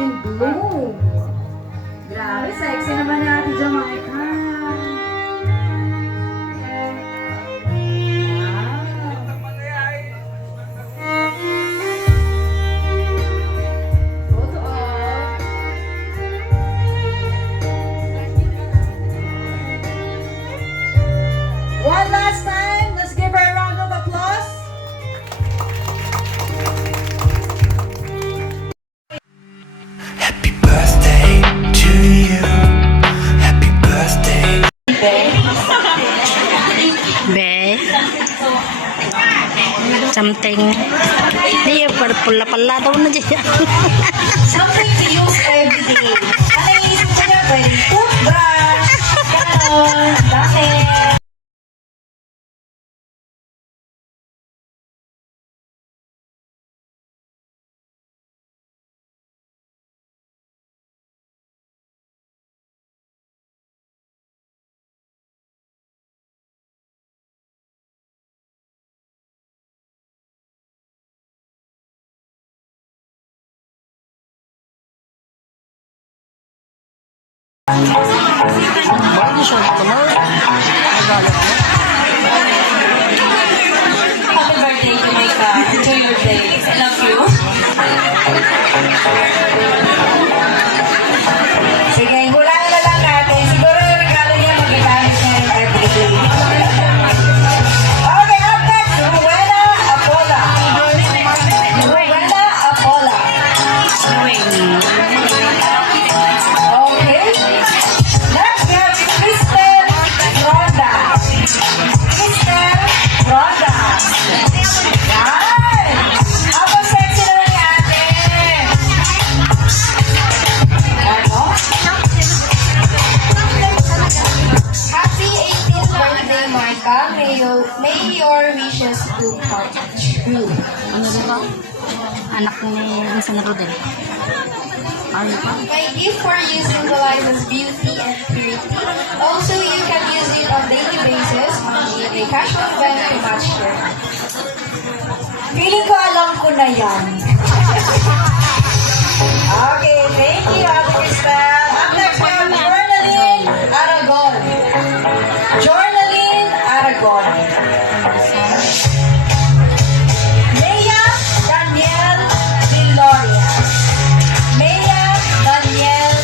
in bloom. Grabe, sexy naman ni Ate Jamaica. Photo op. One last time, let's give her a round of applause. Happy birthday to you. Happy birthday. Be. Something. Di pala daw na dyan. Something to use every day. Ano yung isip ko niya? Pwede toothbrush. Ganon. Dami. Bakit siya tumawag? Nagalit mo? Happy birthday, Jamaica. Enjoy your day. I love you. Sige, hulaan na lang natin. Siguro yung regalo niya mag-itamit niya rin everyday. Okay, up next, Rowena Apola. Rowena Apola. Okay. Next, we have Cristel Ronda. Cristel Ronda. Yan. Ako sexy naman ni ate. Ano? Happy 18th birthday, Marka. May your wishes to come true. Ano ba? Anak ni San Rodel. Ano pa? My gift for you symbolizes beauty and purity. Also, you can use it on daily basis in a casual event to match your Feeling ko alam ko na yan. Okay, thank you, Ate Cristel. Up next, we have Jornaline Aragon. Jornaline Aragon. Mea Daniel Viloria. Mea Daniel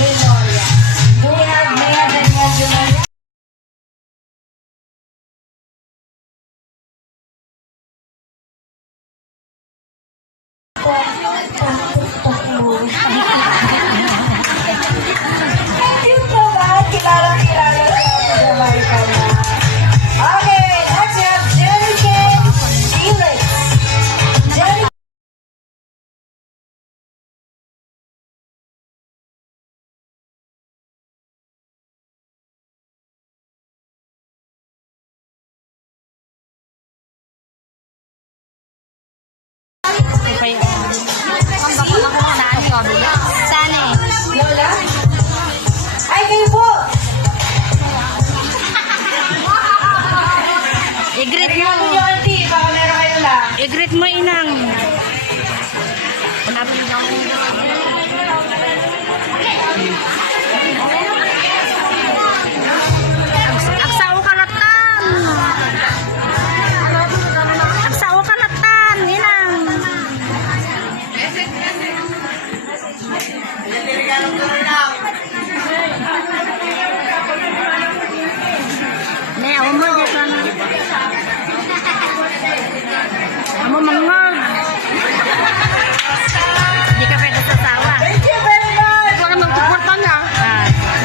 Viloria. Do we have Mea Daniel Viloria? Cute naman. Kilala si Ate Jamaica na. Okay, next we have Jennifer Felix. Jennifer. Sana eh. Lola? Ay, kayo po! I-greet Regalo mo. niyo, auntie. Baka meron kayo lang. I-greet mo, inang. Agsaw kalatan. Agsaw kalatan, inang. Ne, ako mo dyan sana. Amo mangag. Di ka pwede sa sawa. Thank you very much! Wala magpuporta na.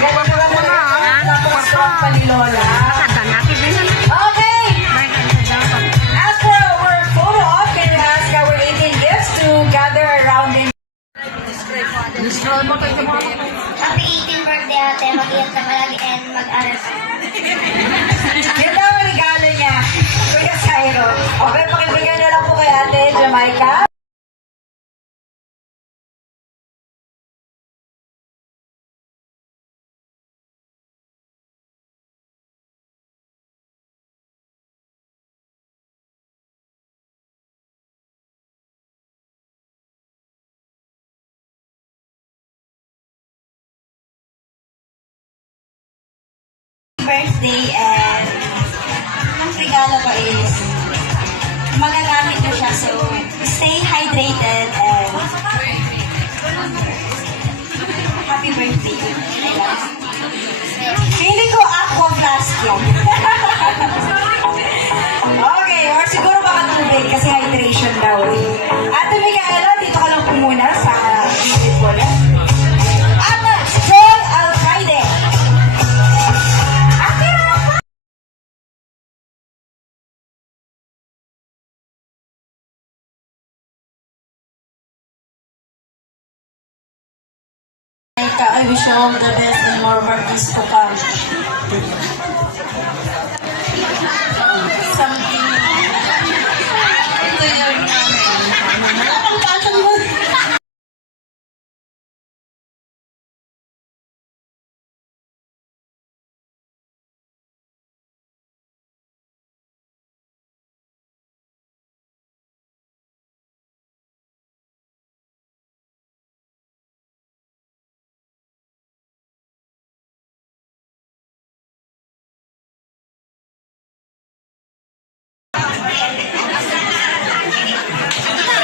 Wala mo na. Tapos ko ang palilola. Makata natin din na. Okay! May kansa dapat. As for our photo op, can you ask our 18 guests to gather around in Happy 18th birthday, ate. Mag-iyak ka palagi and mag-aral ka. Yun daw ang regalo niya, Kuya Cairo. Okay, pakibigyan na lang po kay Ate Jamaica. birthday and ang regalo ko is magagamit na siya. So, stay hydrated and happy birthday. Feeling ko aqua flask yan. Okay, or siguro baka tubig kasi hydration daw. At Miguel, dito ka lang po muna sa gilid ko na. Amat, Joel Alcaide. I wish you all the best and more birthdays to come. Something to your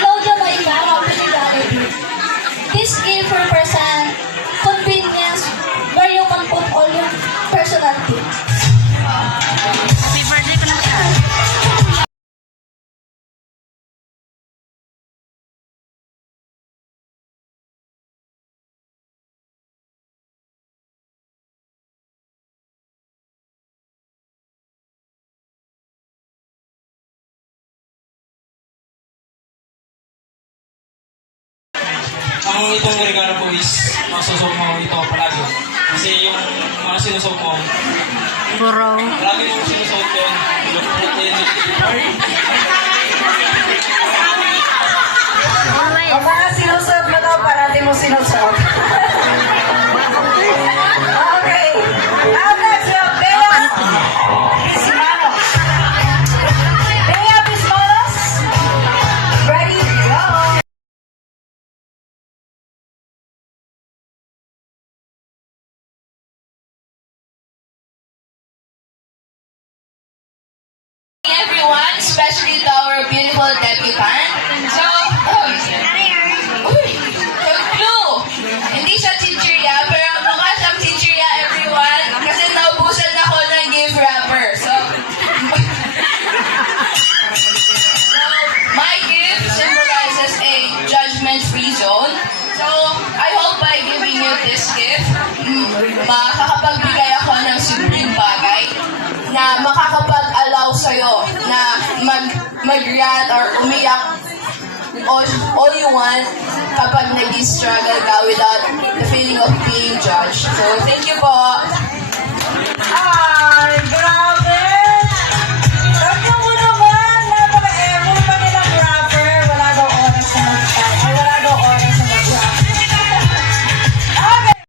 Claudia Maika, happy birthday. This gift represents convenience where you can put all your personal things. Happy birthday ko na siya. Ang itong regalo po is masusok mo ito palagi. Kasi yung mga sinusok mo, Puro. palagi mo sinusok yun. Look natin. Always. Ang mga sinusot mo daw, parati mo sinusot. Okay. Now next, we have Bea Pismano. Bea Pismanos. Ready, go. Everyone, especially to our beautiful debutant. So, uy, clue! Hindi siya chichirya, pero mukha siyang chichirya, everyone. Kasi naubusan ako ng gift wrapper. So, my gift symbolizes a judgment-free zone. So, I hope by giving you this gift, makakapagbigay ako ng simpleng bagay na makakapag-allow sa'yo na mag-react or umiyak all you want kapag nag-struggle ka without the feeling of being judged. So, thank you po. Ay, grabe! Tignan mo naman, napaka-emo pa nilang rapper. Wala daw oras na mag-type. Ay, wala daw oras na mag-rap. Okay!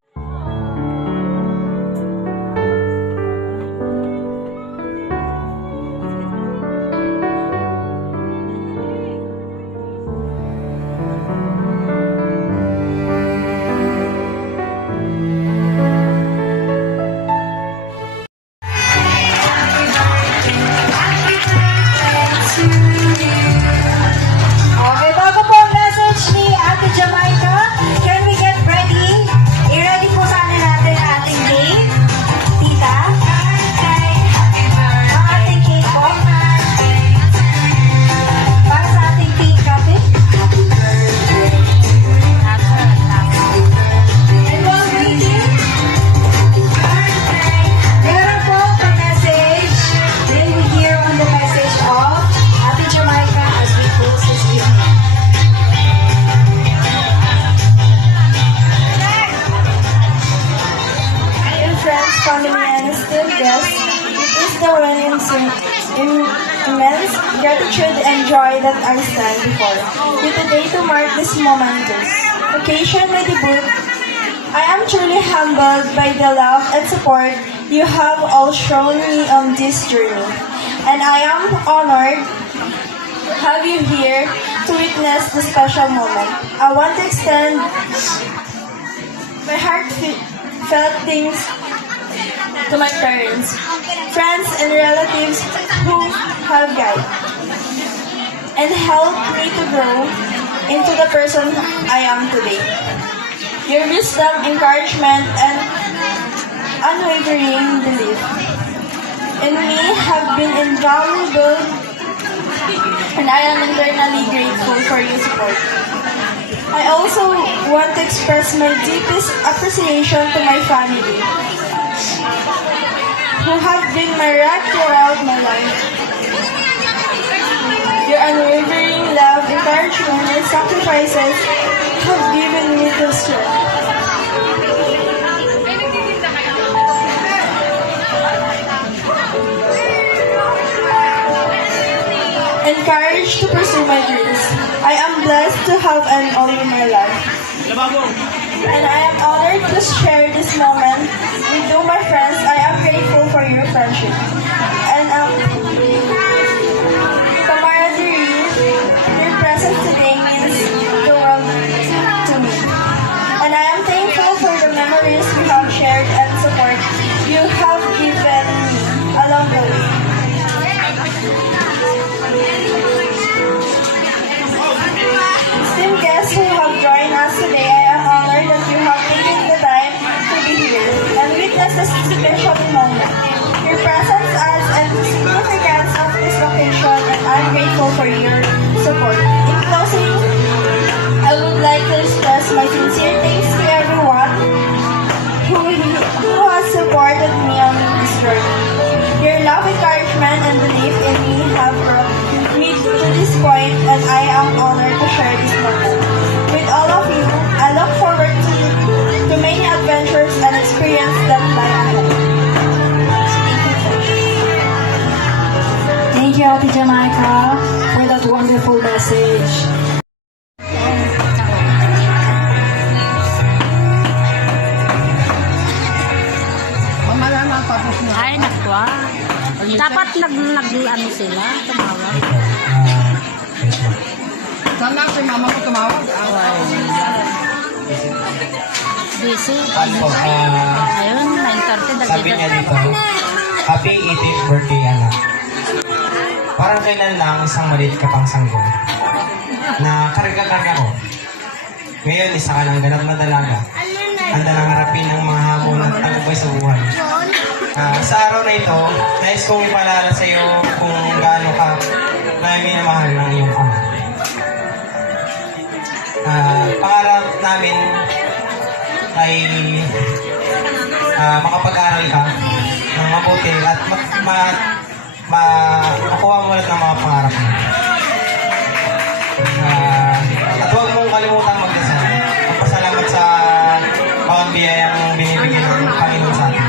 Okay, bago po ang message ni Ate Jamaica, can we get ready? I-ready po sana natin ang ating cake. Tita? Ang ating cake po. Para sa ating cake cutting. And while waiting, meron po ang message. Then we hear on the message of Ate Jamaica as we close this evening. Dear friends, family, and esteemed guests, it is the immense gratitude and joy that I stand before you today to mark this momentous occasion, my debut. I am truly humbled by the love and support you have all shown me on this journey, and I am honored to have you here to witness the special moment. I want to extend my heartfelt to my parents, friends, and relatives who have guided and helped me to grow into the person I am today. Your wisdom, encouragement, and unwavering belief in me have been invaluable, and I am eternally grateful for your support. I also want to express my deepest appreciation to my family, who have been my rock throughout my life. Your unwavering love, encouragement, and sacrifices have given me the strength. And courage to pursue my dreams. I am blessed to have an all in my life. And I am honored to share this moment with you, my friends. I am grateful for your friendship. And camaraderie, your presence today means the world to me. And I am thankful for the memories we have shared and support you have given me along the way. Esteemed guests who have joined us today, I am honored that you have taken the time to be here and witness this special moment. Your presence adds and significance of this occasion, and I'm grateful for your support. In closing, I would like to express my sincere thanks to everyone who has supported me on this journey. Your love, encouragement, and belief in me have brought me to this point, and I am honored to share this moment. With all of you, I look forward to many adventures and experiences that lie ahead. Thank you, Ate Jamaica, for that wonderful message. Ay, nakwa. Dapat ano sila, tumawag. Sana si mama ko tumawag. Busy. Ano, Ayun, 9:30 sabi niya dito, happy 18th birthday, anak. Parang kailan lang isang maliit ka pang sanggol na karga-karga ko. Ngayon, isa ka ng ganap na dalaga. Handa nang harapin ng mga hamon at tagumpay sa buhay. Sa araw na ito, nais kong ipaalala sa iyo kung gaano ka minamahal ng iyong ama. Pangarap namin ay makapag-aral ka ng mabuti at makuha mo ulit ang mga pangarap mo. At huwag mong kalimutan magdasal. Magpasalamat sa bawat biyayang binibigyan ng Panginoon sa atin.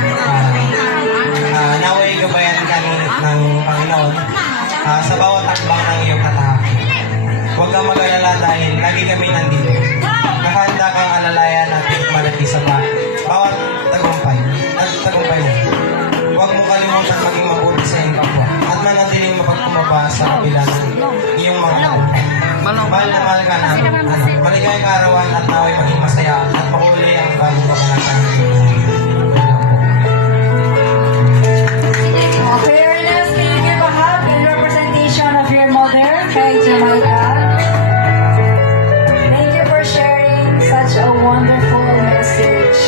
Naway gabayan ka ng Panginoon sa bawat takbang ng iyong tatahaki. Huwag kang mag-alala dahil lagi kami nandito. Nakahanda kang alalayan at malaki sa bawat tagumpay mo. Huwag mong kalimutan maging mabuti sa iyong kapwa at manatiling mapagkumaba sa kabila ng iyong mga tagumpay. Mahal na mahal ka namin, anak. Maligayang arawan at naway maging masaya at mahuli ang bagong kabanatan. Fairness, can you give a hug in representation of your mother, kay Jamaica? Thank you for sharing such a wonderful message.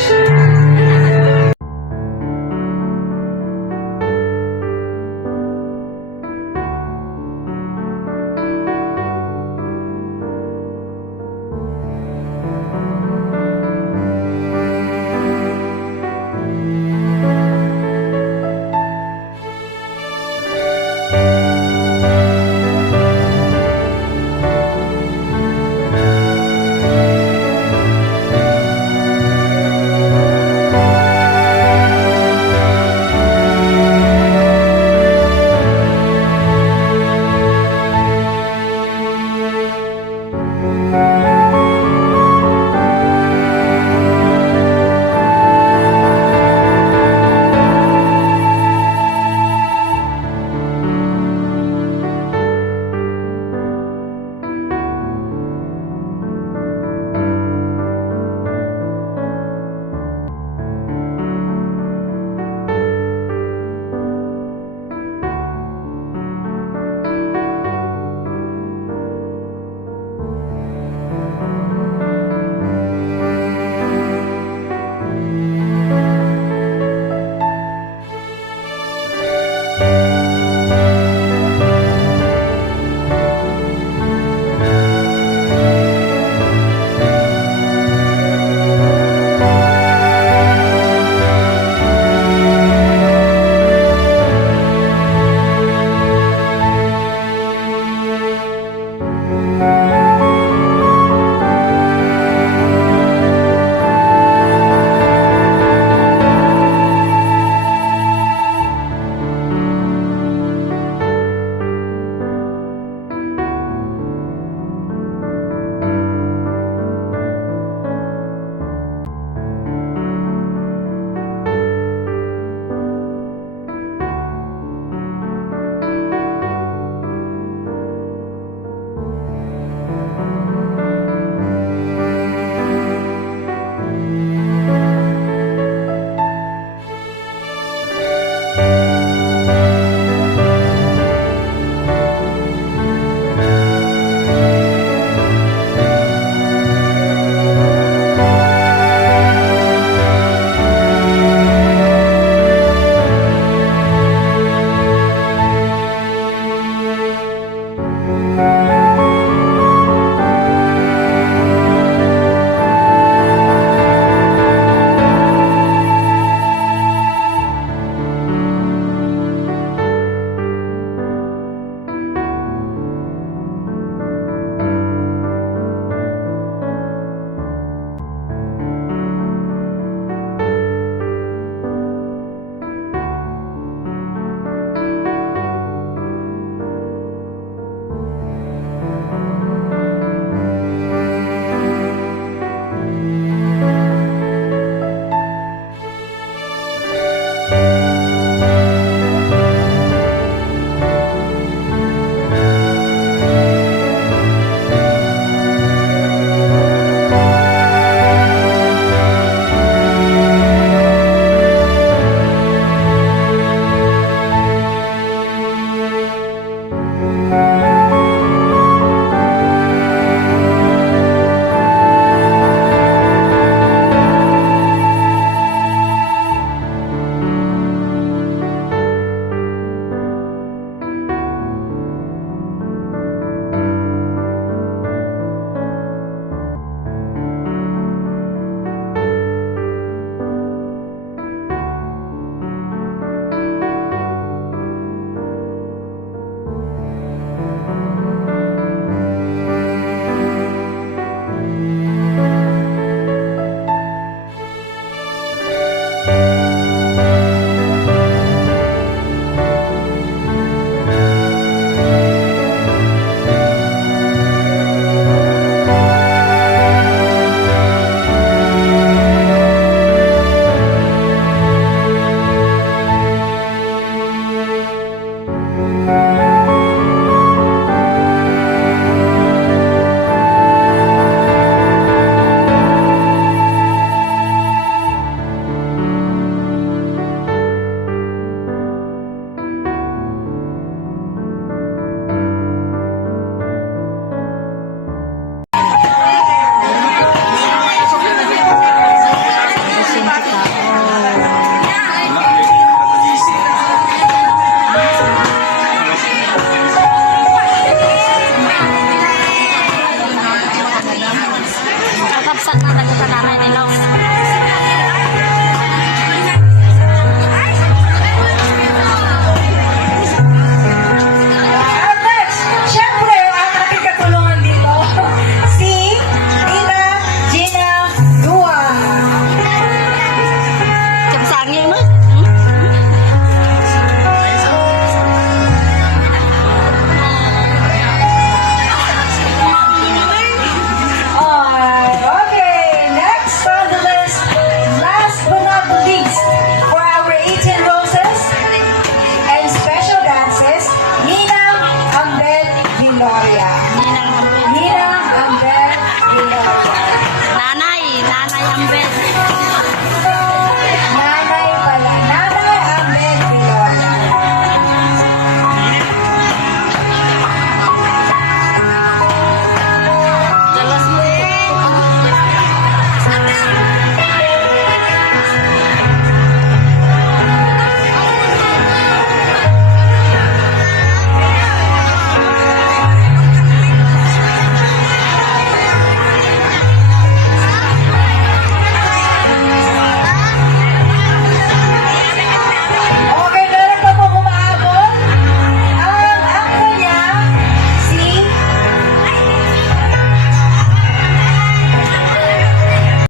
Humble.